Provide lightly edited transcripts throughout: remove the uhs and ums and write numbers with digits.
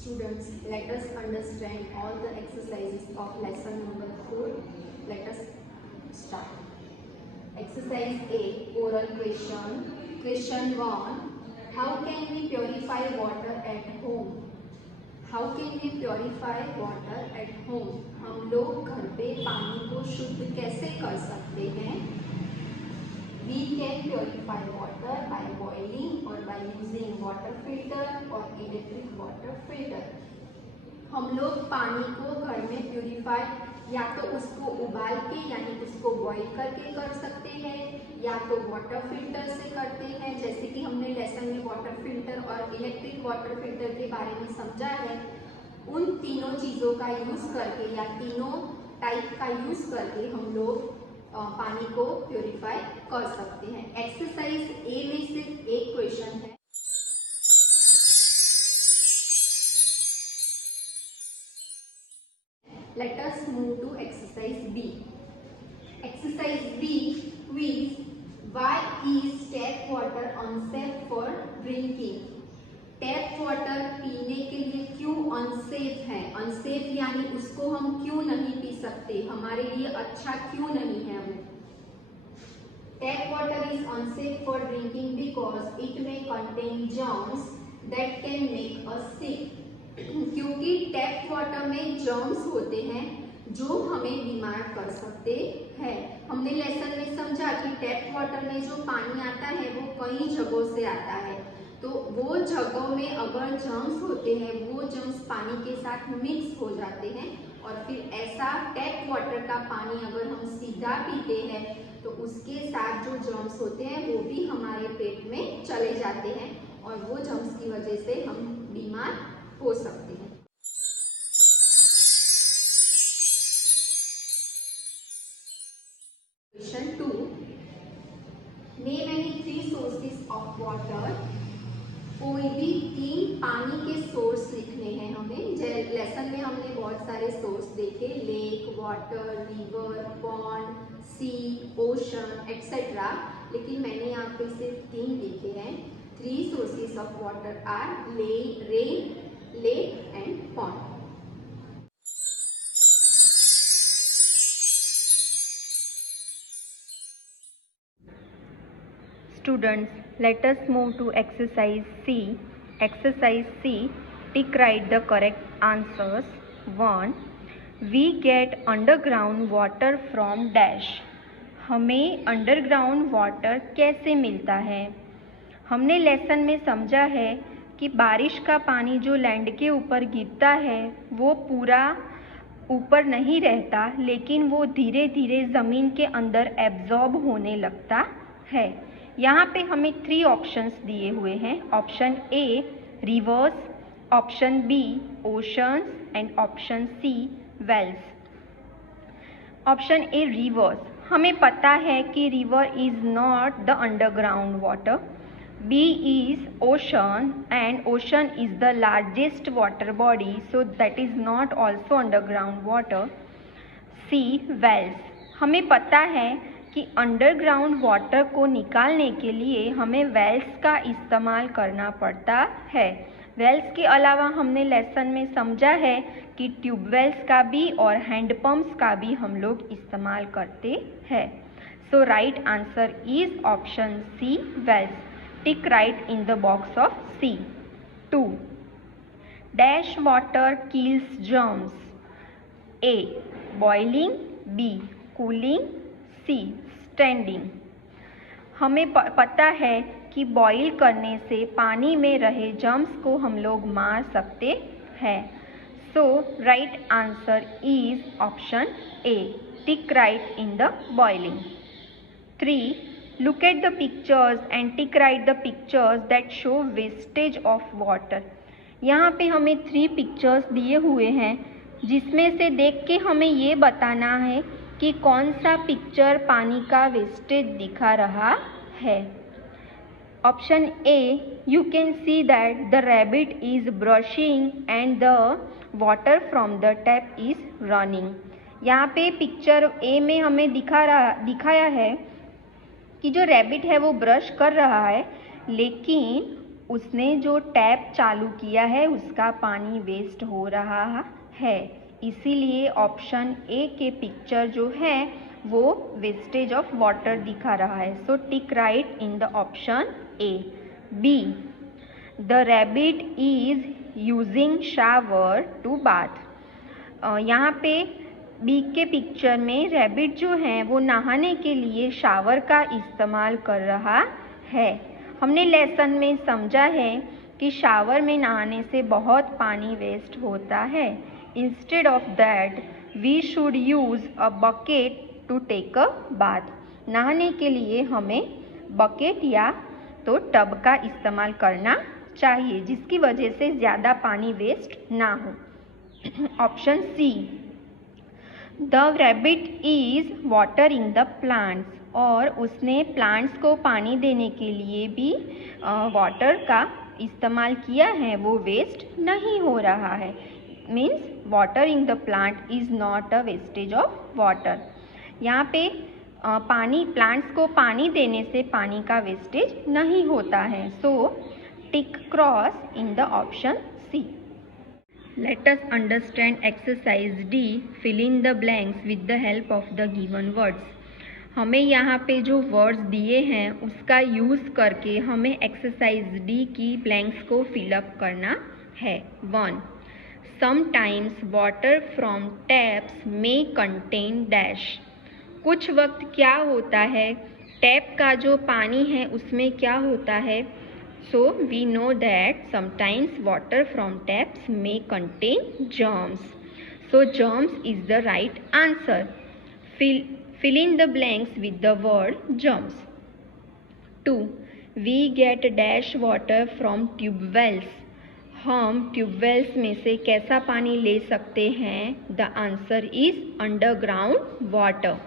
Students, let us understand all the exercises of lesson number 4. Let us start. Exercise A, oral question. Question 1. How can we purify water at home? How can we purify water at home? हम लोग घर पे पानी को शुद्ध कैसे कर सकते हैं? We can purify water by boiling or by using water filter or electric water filter. हम लोग पानी को घर में प्यूरिफाई या तो उसको उबाल के यानी उसको बॉईल करके कर सकते हैं या तो वाटर फिल्टर से करते हैं, जैसे कि हमने लेसन में वाटर फिल्टर और इलेक्ट्रिक वाटर फिल्टर के बारे में समझा है। उन तीनों चीज़ों का यूज़ करके या तीनों टाइप का यूज़ करके हम लोग पानी को प्यूरिफाई कर सकते हैं। एक्सरसाइज ए में सिर्फ एक क्वेश्चन है। Let us move to exercise B. Exercise B quiz. Why is tap water unsafe for drinking? Tap water पीने के लिए क्यों अनसेफ है? अनसेफ यानी उसको हम क्यों नहीं पी सकते, हमारे लिए अच्छा क्यों नहीं है वो? Tap water is unsafe for drinking because it may contain germs that can make us sick. क्योंकि टैप वाटर में जर्म्स होते हैं जो हमें बीमार कर सकते हैं। हमने लेसन में समझा कि टैप वाटर में जो पानी आता है वो कई जगहों से आता है, तो वो जगहों में अगर जर्म्स होते हैं वो जर्म्स पानी के साथ मिक्स हो जाते हैं और फिर ऐसा टैप वाटर का पानी अगर हम सीधा पीते हैं तो उसके साथ जो जर्म्स होते हैं वो भी हमारे पेट में चले जाते हैं और वो जर्म्स की वजह से हम बीमार हो सकते हैं। Question 2. Name any 3 sources of water. कोई भी 3 पानी के सोर्स लिखने हैं हमें। लेसन में हमने बहुत सारे सोर्स देखे, lake, water, river, pond, sea, ocean etcetera, लेकिन मैंने यहाँ पे सिर्फ 3 लिखे हैं। 3 sources of water are rain, lake and pond. Students, let us move to exercise C. Exercise C, tick write the correct answers. 1. We get underground water from dash. हमें underground water कैसे मिलता है? हमने लेसन में समझा है कि बारिश का पानी जो लैंड के ऊपर गिरता है वो पूरा ऊपर नहीं रहता, लेकिन वो धीरे धीरे ज़मीन के अंदर एब्जॉर्ब होने लगता है। यहाँ पे हमें 3 ऑप्शंस दिए हुए हैं। Option A rivers, option B oceans and option C wells. Option A rivers, हमें पता है कि river is not the underground water, B is ocean and ocean is the largest water body, so that is not also underground water. C wells, हमें पता है कि underground water को निकालने के लिए हमें वेल्स का इस्तेमाल करना पड़ता है। वेल्स के अलावा हमने लेसन में समझा है कि ट्यूबवेल्स का भी और हैंडपम्प्स का भी हम लोग इस्तेमाल करते हैं। So right answer is option C wells. Tick right in the box of C. 2. Dash water kills germs. A boiling, B cooling, C standing. हमें पता है कि बॉईल करने से पानी में रहे जर्म्स को हम लोग मार सकते हैं। So right answer is option A. Tick right in the boiling. 3. Look at the pictures and tick right the pictures that show wastage of water. यहाँ पे हमें 3 पिक्चर्स दिए हुए हैं जिसमें से देख के हमें ये बताना है कि कौन सा पिक्चर पानी का वेस्टेज दिखा रहा है। Option A, you can see that the rabbit is brushing and the water from the tap is running. यहाँ पे पिक्चर ए में हमें दिखाया है कि जो रैबिट है वो ब्रश कर रहा है, लेकिन उसने जो टैप चालू किया है उसका पानी वेस्ट हो रहा है, इसीलिए ऑप्शन ए के पिक्चर जो है वो वेस्टेज ऑफ वाटर दिखा रहा है. So tick right in the option A. B, the rabbit is using shower to bath. यहाँ पे बी के पिक्चर में रैबिट जो है वो नहाने के लिए शावर का इस्तेमाल कर रहा है. हमने लेसन में समझा है कि शावर में नहाने से बहुत पानी वेस्ट होता है. Instead of that we should use a bucket to take a bath. नहाने के लिए हमें बकेट या तो टब का इस्तेमाल करना चाहिए, जिसकी वजह से ज़्यादा पानी वेस्ट ना हो. Option C, the rabbit is watering the plants. और उसने प्लांट्स को पानी देने के लिए भी वाटर का इस्तेमाल किया है, वो वेस्ट नहीं हो रहा है. Means watering the plant is not a wastage of water. यहाँ पे पानी, प्लांट्स को पानी देने से पानी का वेस्टेज नहीं होता है. So tick cross in the option C. Let us understand exercise D. Fill in the blanks with the help of the given words. हमें यहाँ पे जो वर्ड्स दिए हैं उसका यूज़ करके हमें एक्सरसाइज डी की ब्लैंक्स को फिलअप करना है. 1. Sometimes water from taps may contain dash. कुछ वक्त क्या होता है, टैप का जो पानी है उसमें क्या होता है. So we know that sometimes water from taps may contain germs. So germs is the right answer. Fill in the blanks with the word germs. 2. We get dash water from tube wells. हम tube wells में से कैसा पानी ले सकते हैं. The answer is underground water.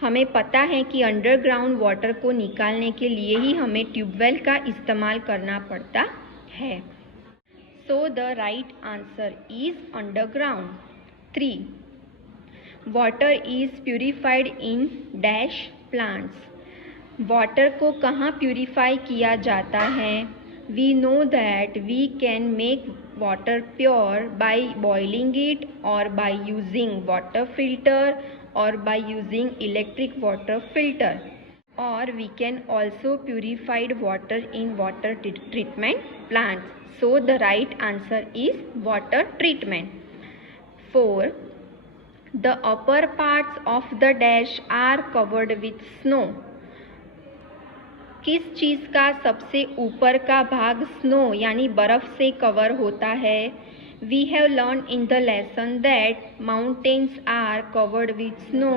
हमें पता है कि अंडरग्राउंड वाटर को निकालने के लिए ही हमें ट्यूबवेल का इस्तेमाल करना पड़ता है. So the right answer is underground. 3. Water is purified in dash plants. Water को कहाँ प्यूरिफाई किया जाता है. We know that we can make water pure by boiling it और by using water filter or by using electric water filter, or we can also purified water in water treatment plants. So the right answer is water treatment. 4. The upper parts of the dash are covered with snow. किस चीज़ का सबसे ऊपर का भाग snow यानी बर्फ़ से cover होता है. We have learned in the lesson that mountains are covered with snow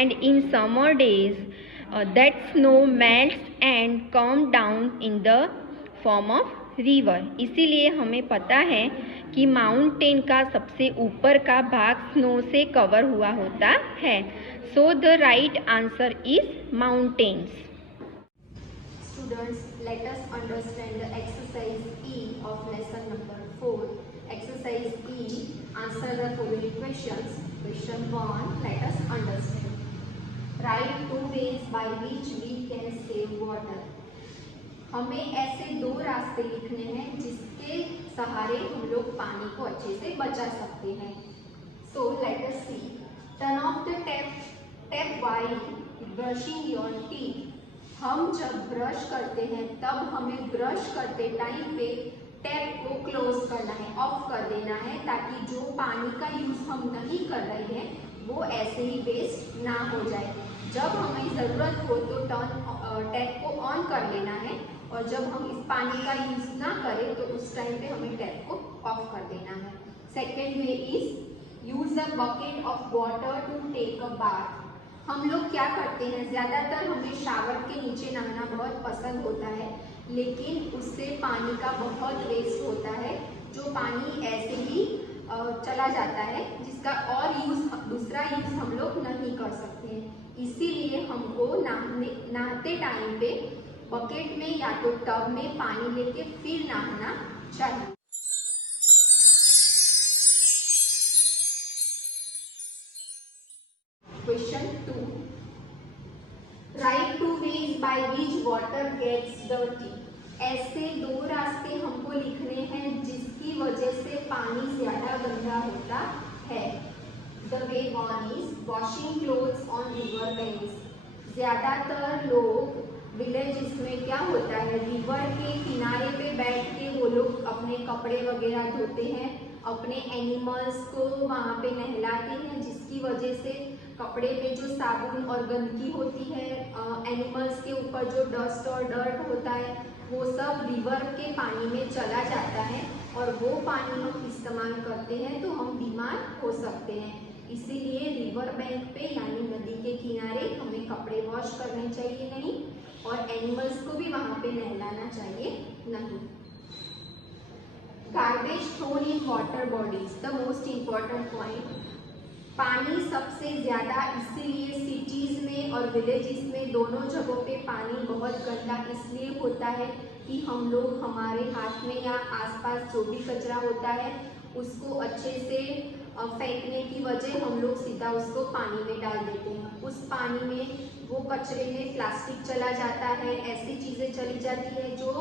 and in summer days that snow melts and come down in the form of river. इसीलिए हमें पता है कि माउंटेन का सबसे ऊपर का भाग स्नो से कवर हुआ होता है. So the right answer is mountains. Students, let us understand the exercise E of lesson number 4. Exercise E, answer the following questions. Question 1, let us understand. Write 2 ways by which we can save water. हमें ऐसे 2 रास्ते लिखने हैं जिसके सहारे हम लोग पानी को अच्छे से बचा सकते हैं. So let us see. Turn off the tap while brushing your teeth. हम जब ब्रश करते हैं तब हमें ब्रश करते टाइम पे टैप को क्लोज करना है, ऑफ कर देना है, ताकि जो पानी का यूज़ हम नहीं कर रहे हैं वो ऐसे ही वेस्ट ना हो जाए. जब हमें ज़रूरत हो तो टैप को ऑन कर लेना है, और जब हम इस पानी का यूज़ ना करें तो उस टाइम पे हमें टैप को ऑफ कर देना है. Second way is use a bucket of water to take a bath. हम लोग क्या करते हैं, ज़्यादातर हमें शावर के नीचे नहाना बहुत पसंद होता है, लेकिन उससे पानी का बहुत वेस्ट होता है, जो पानी ऐसे ही चला जाता है, जिसका और दूसरा यूज़ हम लोग नहीं कर सकते हैं. इसीलिए हमको नहाते टाइम पे बकेट में या तो टब में पानी लेके फिर नहाना चाहिए. Question 2. Write 2 ways by which water gets dirty. ऐसे दो रास्ते हमको लिखने हैं जिसकी वजह से पानी ज्यादा गंदा होता है। The way one is washing clothes on river banks. ज्यादातर लोग विलेजेस में क्या होता है, रिवर के किनारे पे बैठ के वो लोग अपने कपड़े वगैरह धोते हैं, अपने एनिमल्स को वहाँ पे नहलाते हैं, जिसकी वजह से कपड़े में जो साबुन और गंदगी होती है, एनिमल्स के ऊपर जो डस्ट और डर्ट होता है, वो सब रिवर के पानी में चला जाता है और वो पानी हम इस्तेमाल करते हैं तो हम बीमार हो सकते हैं। इसीलिए रिवर बैंक पे यानी नदी के किनारे हमें कपड़े वॉश करने चाहिए नहीं और एनिमल्स को भी वहाँ पे नहलाना चाहिए नहीं। Garbage thrown in water bodies, the most important point. पानी सबसे ज़्यादा इसीलिए सिटीज़ में और विलेजेस में दोनों जगहों पे पानी बहुत गंदा इसलिए होता है कि हम लोग हमारे हाथ में या आसपास जो भी कचरा होता है उसको अच्छे से फेंकने की वजह हम लोग सीधा उसको पानी में डाल देते हैं। उस पानी में वो कचरे में प्लास्टिक चला जाता है, ऐसी चीज़ें चली जाती है जो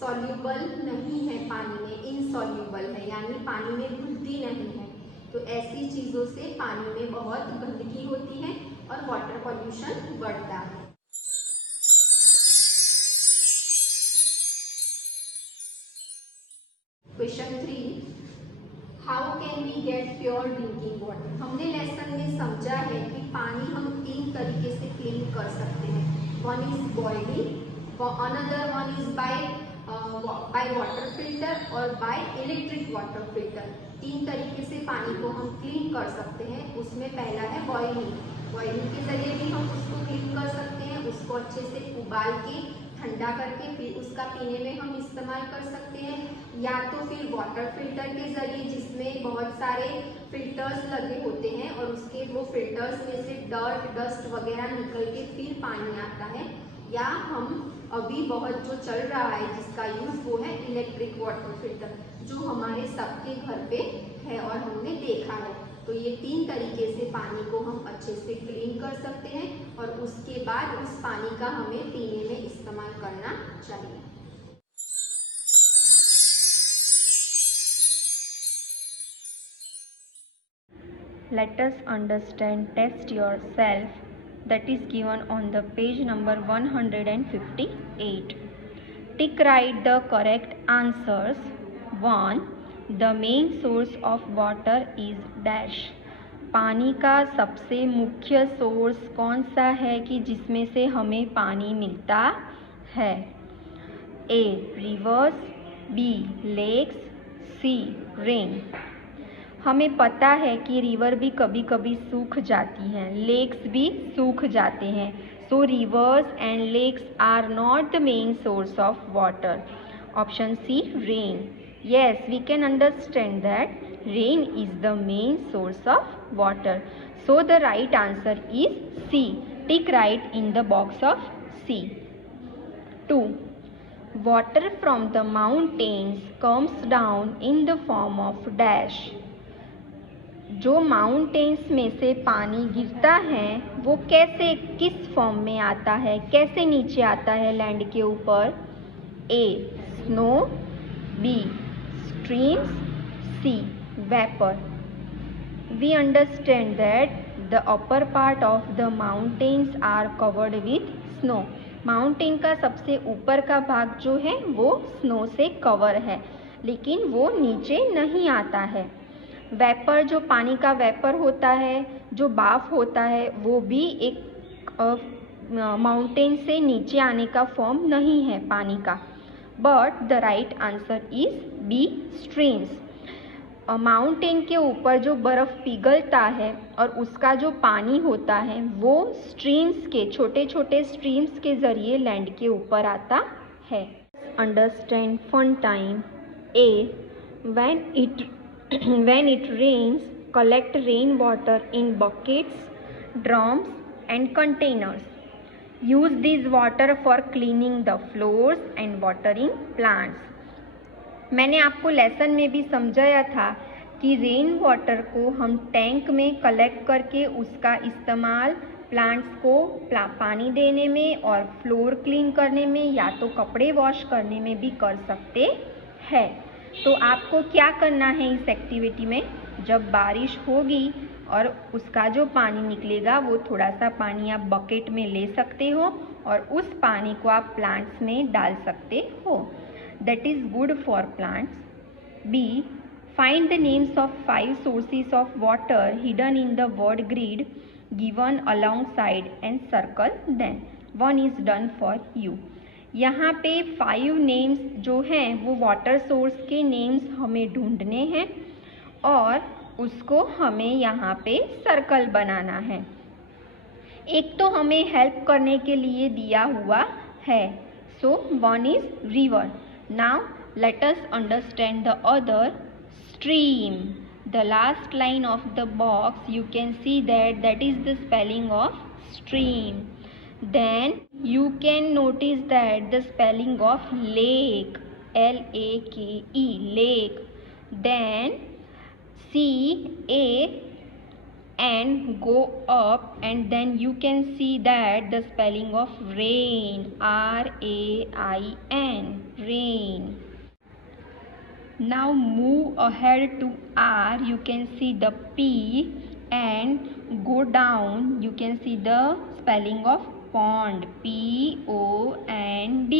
सॉल्यूबल नहीं है पानी में, इनसॉल्यूबल है यानी पानी में घुलती नहीं है। तो ऐसी चीज़ों से पानी में बहुत गंदगी होती है और वाटर पॉल्यूशन बढ़ता है। Question 3, how can we get pure drinking water. हमने लेसन में समझा है कि पानी हम 3 तरीके से क्लीन कर सकते हैं। One is boiling, another one is by water filter और बाय इलेक्ट्रिक वाटर फिल्टर। 3 तरीके से पानी को हम क्लीन कर सकते हैं। उसमें पहला है बॉइलिंग। बॉइलिंग के जरिए भी हम उसको क्लीन कर सकते हैं, उसको अच्छे से उबाल के ठंडा करके फिर उसका पीने में हम इस्तेमाल कर सकते हैं, या तो फिर वाटर फिल्टर के जरिए जिसमें बहुत सारे फिल्टर्स लगे होते हैं और उसके वो फिल्टर्स में से डर्ट डस्ट वगैरह निकल के फिर पानी आता है, या हम अभी बहुत जो चल रहा है जिसका यूज़ वो है इलेक्ट्रिक वाटर फिल्टर जो हमारे सबके घर पे है और हमने देखा है। तो ये 3 तरीके से पानी को हम अच्छे से क्लीन कर सकते हैं और उसके बाद उस पानी का हमें पीने में इस्तेमाल करना चाहिए। Let us understand test yourself that is given on the page number 158. Tick write the correct answers. 1. The main source of water is dash. पानी का सबसे मुख्य सोर्स कौन सा है कि जिसमें से हमें पानी मिलता है? A. Rivers, B. Lakes, C. Rain. हमें पता है कि रिवर भी कभी कभी सूख जाती हैं, लेक्स भी सूख जाते हैं। So rivers and lakes are not the main source of water. Option C, rain. Yes, we can understand that rain is the main source of water. So the right answer is C. Tick right in the box of C. 2. Water from the mountains comes down in the form of dash. जो mountains में से पानी गिरता है वो कैसे, किस form में आता है, कैसे नीचे आता है लैंड के ऊपर? A. Snow, B. streams, C. vapor. We understand that the upper part of the mountains are covered with snow. Mountain का सबसे ऊपर का भाग जो है वो स्नो से कवर है, लेकिन वो नीचे नहीं आता है। वेपर, जो पानी का वेपर होता है, जो भाप होता है, वो भी एक माउंटेन से नीचे आने का फॉर्म नहीं है पानी का। But the right answer is B, streams. Mountain के ऊपर जो बर्फ़ पिघलता है और उसका जो पानी होता है वो स्ट्रीम्स के, छोटे छोटे स्ट्रीम्स के ज़रिए लैंड के ऊपर आता है। Understand fun time. A. when it rains, collect rain water in buckets, drums and containers. Use this water for cleaning the floors and watering plants. मैंने आपको लेसन में भी समझाया था कि रेन वाटर को हम टैंक में कलेक्ट करके उसका इस्तेमाल प्लांट्स को पानी देने में और फ्लोर क्लीन करने में या तो कपड़े वॉश करने में भी कर सकते हैं। तो आपको क्या करना है इस एक्टिविटी में, जब बारिश होगी और उसका जो पानी निकलेगा वो थोड़ा सा पानी आप बकेट में ले सकते हो और उस पानी को आप प्लांट्स में डाल सकते हो। That is good for plants. B, find the names of 5 sources of water hidden in the word grid given alongside and circle them. 1 is done for you. यहाँ पे 5 नेम्स जो हैं वो वाटर सोर्स के नेम्स हमें ढूंढने हैं और उसको हमें यहाँ पे सर्कल बनाना है। एक तो हमें हेल्प करने के लिए दिया हुआ है, सो 1 is river. Now let us understand the other, stream. The last line of the box you can see that is the spelling of stream. Then you can notice that the spelling of lake, L-A-K-E, lake. Then C-A and go up and then you can see that the spelling of rain, R-A-I-N, rain. Now move ahead to R, you can see the P and go down, you can see the spelling of pond, P-O-N-D.